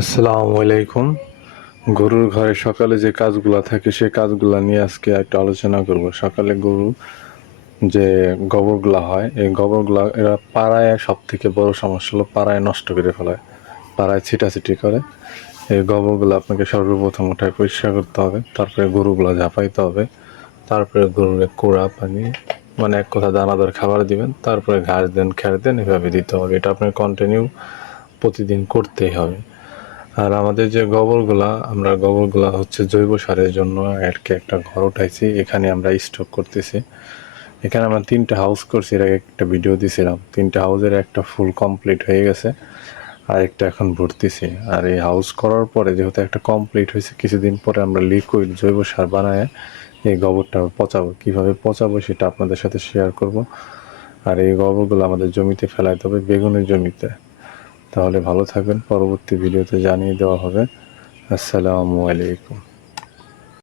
আসসালামু আলাইকুম। গরুর ঘরে সকালে যে কাজগুলা থাকে সেই কাজগুলা নিয়ে আজকে একটা আলোচনা করব। সকালে গরু যে গোবরগুলা হয়, এই গোবরগুলা এরা পাড়ায় সব থেকে বড় সমস্যা হলো পাড়ায় নষ্ট করে ফেলায় পাড়ায় ছিটাছিটি করে। এই গোবরগুলো আপনাকে সর্বপ্রথম ওঠায় পরিষ্কার করতে হবে, তারপরে গরুগুলা ঝাঁপাইতে হবে, তারপরে গরুর কোড়া, পানি মানে এক কথা দানাদার খাবার দিবেন, তারপরে ঘাস দেন খ্যার দেন, এভাবে দিতে হবে। এটা আপনার কন্টিনিউ প্রতিদিন করতেই হবে। আর আমাদের যে গোবরগুলা, আমরা গোবরগুলা হচ্ছে জৈব সারের জন্য আর একটা ঘর উঠাইছি। এখানে আমরা স্টক করতেছি। এখানে আমরা তিনটা হাউস করছি। এর একটা ভিডিও দিছিলাম। তিনটা হাউসের একটা ফুল কমপ্লিট হয়ে গেছে। আর একটা এখন ভর্তিছি। আর এই হাউস করার পরে যেহেতু একটা কমপ্লিট হয়েছে, কিছুদিন পরে আমরা লিকুইড জৈব সার বানায় এই গোবরটা পচাবো। কীভাবে পচাবো সেটা আপনাদের সাথে শেয়ার করব। আর এই গোবরগুলো আমাদের জমিতে ফেলাইতে হবে বেগুনের জমিতে। তাহলে ভালো থাকবেন। পরবর্তী ভিডিওতে জানিয়ে দেওয়া হবে। আসসালামু আলাইকুম।